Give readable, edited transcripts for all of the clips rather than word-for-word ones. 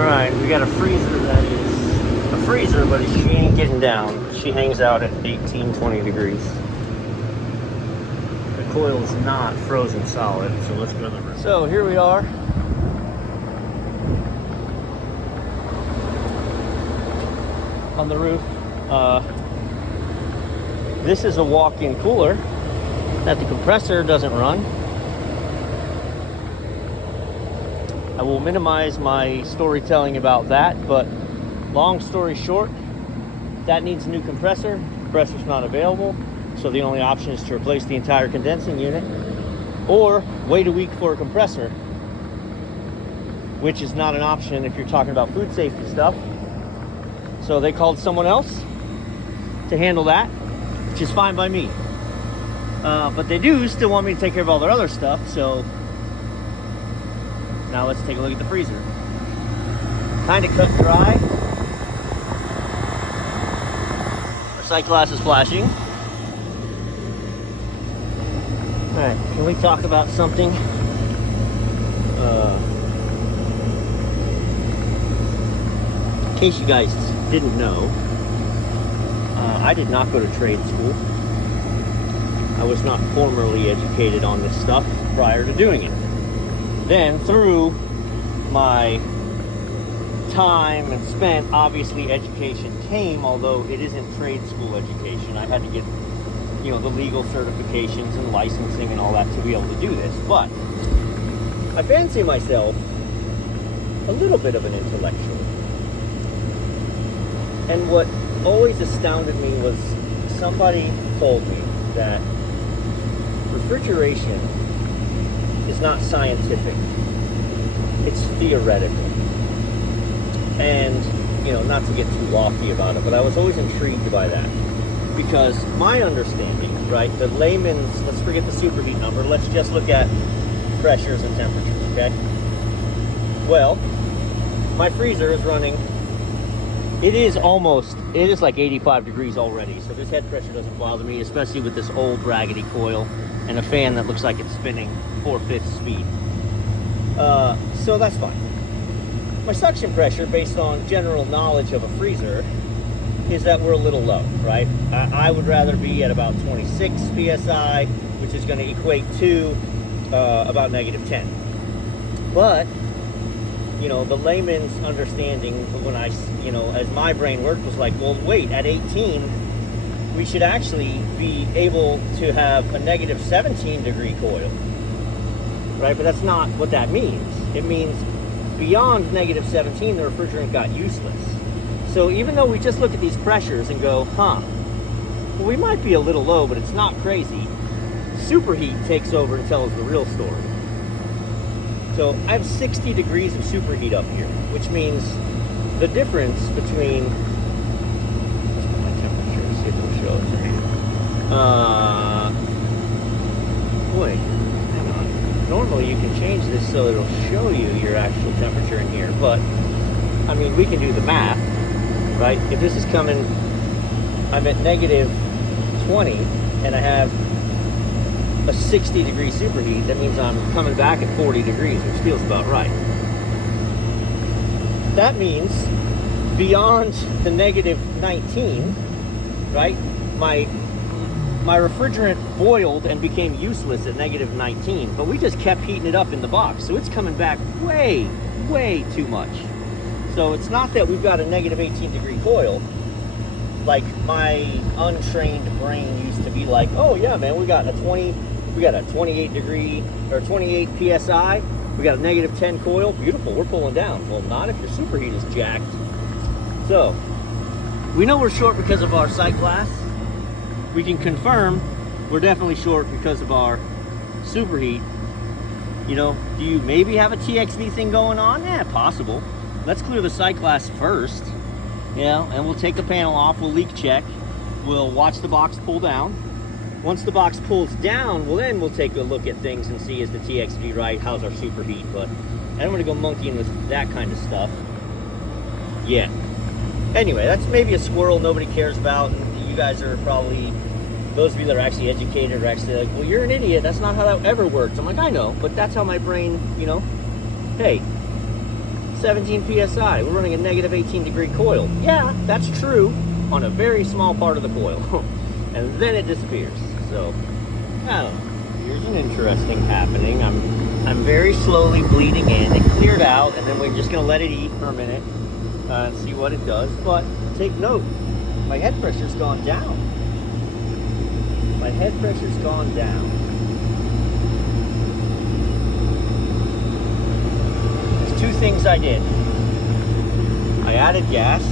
Alright, we got a freezer that is a freezer, but she ain't getting down. She hangs out at 18, 20 degrees. The coil is not frozen solid, so let's go to the roof. So here we are. On the roof. This is a walk-in cooler that the compressor doesn't run. I will minimize my storytelling about that, but long story short, that needs a new compressor. Compressor's not available, so the only option is to replace the entire condensing unit or wait a week for a compressor, which is not an option if you're talking about food safety stuff. So they called someone else to handle that, which is fine by me. But they do still want me to take care of all their other stuff, so now let's take a look at the freezer. Kind of cut and dry. Our sight glass is flashing. All right, can we talk about something? In case you guys didn't know, I did not go to trade school. I was not formally educated on this stuff prior to doing it. Then through my time and spent, obviously education came, although it isn't trade school education. I had to get, the legal certifications and licensing and all that to be able to do this. But I fancy myself a little bit of an intellectual. And what always astounded me was somebody told me that refrigeration is not scientific, it's theoretical. And, not to get too lofty about it, but I was always intrigued by that. Because my understanding, right, the layman's, let's forget the superheat number, let's just look at pressures and temperatures, okay? Well, my freezer is running, it is like 85 degrees already, so this head pressure doesn't bother me, especially with this old raggedy coil and a fan that looks like it's spinning 4/5 speed. So that's fine. My suction pressure, based on general knowledge of a freezer, is that we're a little low, right? I would rather be at about 26 PSI, which is going to equate to about -10. But, the layman's understanding when as my brain worked was like, well, wait, at 18, we should actually be able to have a -17 degree coil, right? But that's not what that means. It means beyond -17, the refrigerant got useless. So even though we just look at these pressures and go, well, we might be a little low, but it's not crazy, superheat takes over and tells the real story. So I have 60 degrees of superheat up here, which means the difference between, let's put my temperature and see if it'll show it to me. Boy, hang on. Normally you can change this so it'll show you your actual temperature in here, but I mean, we can do the math, right? If this is coming, I'm at -20 and I have a 60 degree superheat, that means I'm coming back at 40 degrees, which feels about right. That means beyond the -19, right? My refrigerant boiled and became useless at -19, but we just kept heating it up in the box, so it's coming back way, way too much. So it's not that we've got a -18 degree coil, like my untrained brain used to be like, oh yeah, man, we got a 28 degree or 28 PSI, we got a -10 coil, beautiful, we're pulling down. Well, not if your superheat is jacked. So we know we're short because of our sight glass. We can confirm we're definitely short because of our superheat. Do you maybe have a TXV thing going on? Yeah, possible. Let's clear the sight glass first, and we'll take the panel off, we'll leak check, we'll watch the box pull down. Once the box pulls down, then we'll take a look at things and see, is the TXV right, how's our superheat, but I don't want to go monkeying with that kind of stuff yet. Anyway, that's maybe a squirrel nobody cares about, and you guys are probably, those of you that are actually educated are actually like, well, you're an idiot, that's not how that ever works. I'm like, I know, but that's how my brain, hey, 17 psi. We're running a negative 18-degree coil. Yeah, that's true on a very small part of the coil. And then it disappears. So, I don't know. Here's an interesting happening. I'm very slowly bleeding in. It cleared out, and then we're just going to let it eat for a minute and see what it does. But take note, my head pressure's gone down. My head pressure's gone down. There's two things I did. I added gas,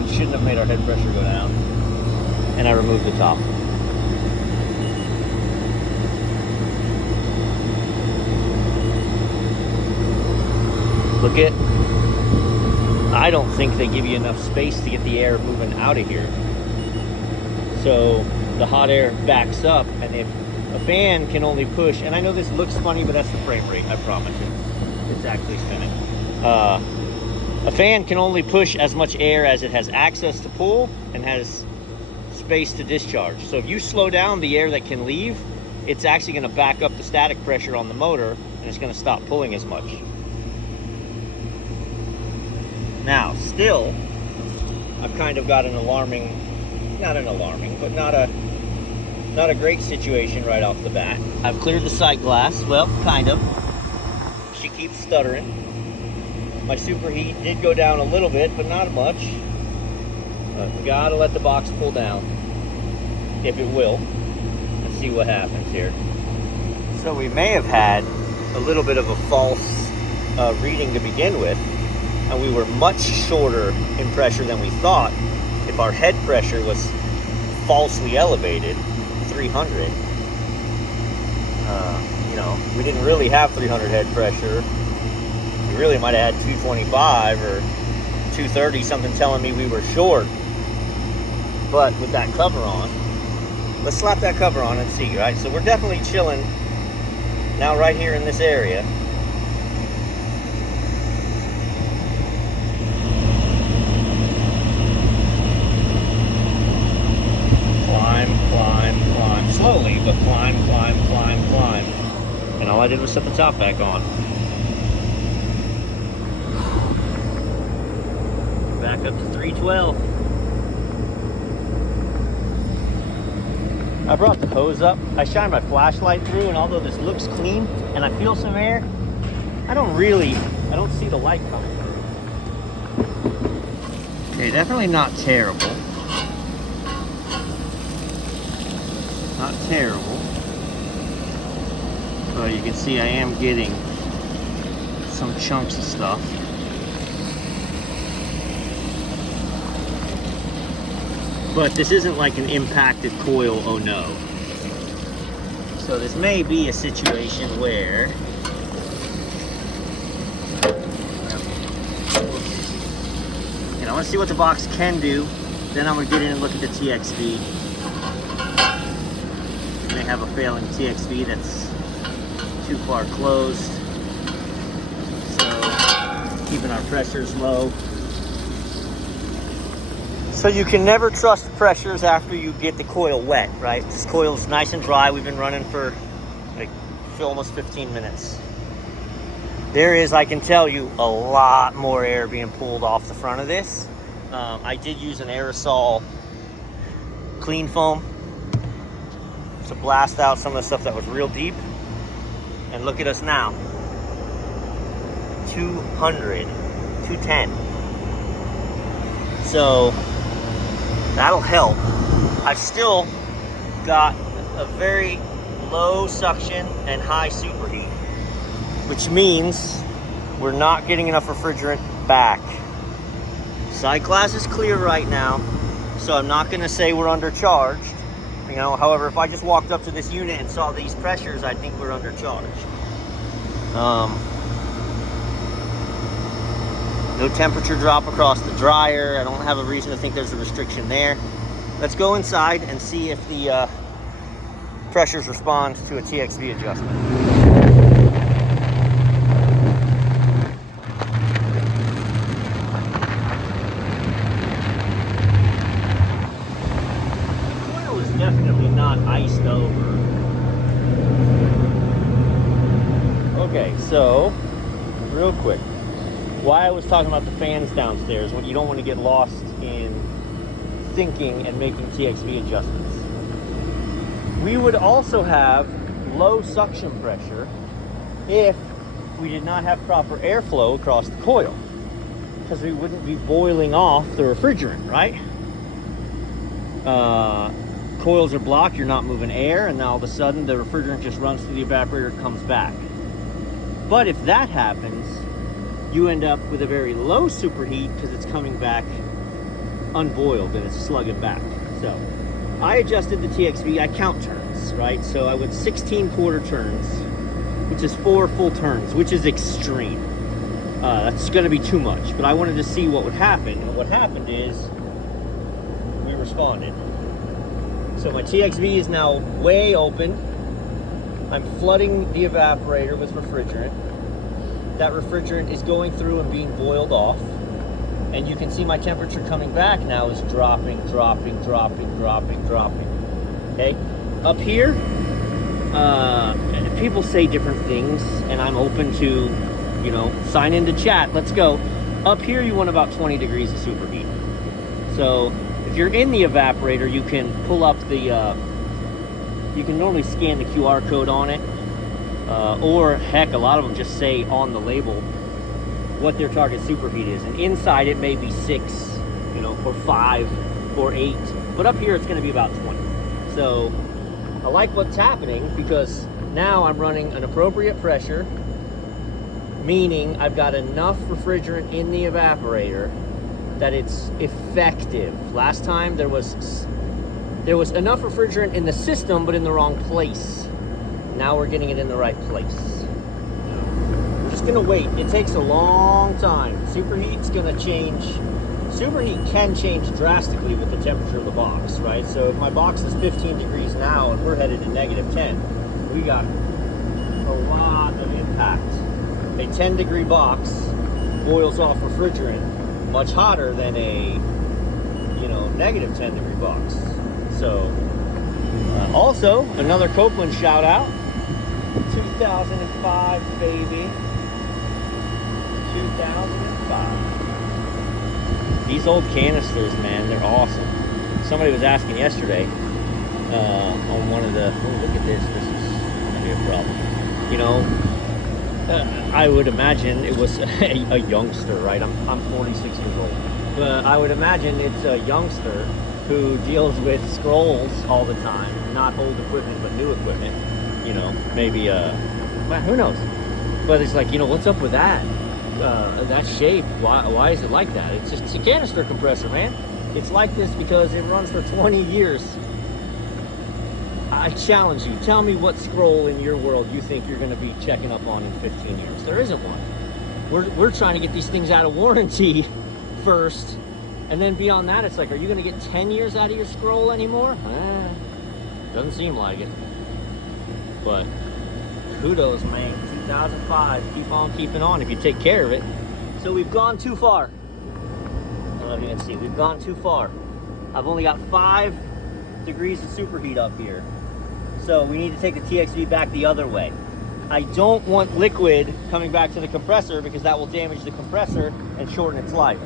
which shouldn't have made our head pressure go down, and I removed the top. Look at, I don't think they give you enough space to get the air moving out of here. So the hot air backs up, and if a fan can only push, and I know this looks funny, but that's the frame rate, I promise you. It's actually spinning. A fan can only push as much air as it has access to pull and has space to discharge. So if you slow down the air that can leave, it's actually going to back up the static pressure on the motor, and it's going to stop pulling as much. Now, still, I've kind of got an alarming, not a great situation right off the bat. I've cleared the sight glass, well, kind of. She keeps stuttering. My superheat did go down a little bit, but not much. We gotta let the box pull down, if it will, and see what happens here. So we may have had a little bit of a false reading to begin with, and we were much shorter in pressure than we thought. If our head pressure was falsely elevated, 300, you know, we didn't really have 300 head pressure. We really might have had 225 or 230, something telling me we were short. But with that cover on, let's slap that cover on and see, right? So we're definitely chilling now right here in this area. Climb, slowly, but climb. And all I did was set the top back on. Back up to 312. I brought the hose up. I shined my flashlight through, and although this looks clean and I feel some air, I don't see the light coming. Okay, definitely not terrible. Not terrible, but you can see I am getting some chunks of stuff. But this isn't like an impacted coil, oh no. So this may be a situation where I want to see what the box can do. Then I'm going to get in and look at the TXV. May have a failing TXV that's too far closed. So keeping our pressures low. So you can never trust pressures after you get the coil wet, right? This coil's nice and dry. We've been running for almost 15 minutes. There is, I can tell you, a lot more air being pulled off the front of this. I did use an aerosol clean foam to blast out some of the stuff that was real deep. And look at us now. 200, 210. So that'll help. I've still got a very low suction and high superheat, which means we're not getting enough refrigerant back. Sight glass is clear right now, so I'm not gonna say we're undercharged. You know, however, if I just walked up to this unit and saw these pressures, I think we're undercharged. No temperature drop across the dryer. I don't have a reason to think there's a restriction there. Let's go inside and see if the pressures respond to a TXV adjustment. Definitely not iced over. Okay, so real quick, why I was talking about the fans downstairs, when you don't want to get lost in thinking and making TXV adjustments. We would also have low suction pressure if we did not have proper airflow across the coil, because we wouldn't be boiling off the refrigerant, right? Coils are blocked, you're not moving air, and now all of a sudden the refrigerant just runs through the evaporator and comes back. But if that happens, you end up with a very low superheat because it's coming back unboiled and it's slugging back. So I adjusted the TXV, I count turns, right? So I went 16 quarter turns, which is 4 full turns, which is extreme. That's gonna be too much, but I wanted to see what would happen. And what happened is we responded. So my TXV is now way open. I'm flooding the evaporator with refrigerant. That refrigerant is going through and being boiled off. And you can see my temperature coming back now is dropping. Okay? Up here, people say different things, and I'm open to, you know, sign into chat. Let's go. Up here, you want about 20 degrees of superheat. So if you're in the evaporator, you can pull up the, you can normally scan the QR code on it. Or heck, a lot of them just say on the label what their target superheat is. And inside it may be 6, you know, or 5 or 8. But up here, it's going to be about 20. So I like what's happening because now I'm running an appropriate pressure, meaning I've got enough refrigerant in the evaporator that it's effective. Last time there was enough refrigerant in the system, but in the wrong place. Now we're getting it in the right place. We're just gonna wait. It takes a long time. Superheat's gonna change. Superheat can change drastically with the temperature of the box, right? So if my box is 15 degrees now and we're headed to -10, we got a lot of impact. A 10-degree box boils off refrigerant much hotter than a, you know, -10-degree box. So also another Copeland shout out, 2005 baby, 2005. These old canisters, man, they're awesome. Somebody was asking yesterday on one of the, oh, look at this is gonna be a problem. You know, I would imagine it was a youngster, right? I'm 46 years old. But I would imagine it's a youngster who deals with scrolls all the time, not old equipment, but new equipment. You know, maybe, well, who knows? But it's like, you know, what's up with that? That shape, why is it like that? It's a canister compressor, man. It's like this because it runs for 20 years. I challenge you. Tell me what scroll in your world you think you're going to be checking up on in 15 years. There isn't one. We're trying to get these things out of warranty first, and then beyond that, it's like, are you going to get 10 years out of your scroll anymore? Doesn't seem like it. But kudos, man. 2005. Keep on keeping on if you take care of it. So we've gone too far. I don't know if you can see. We've gone too far. I've only got 5 degrees of superheat up here. So we need to take the TXV back the other way. I don't want liquid coming back to the compressor because that will damage the compressor and shorten its life.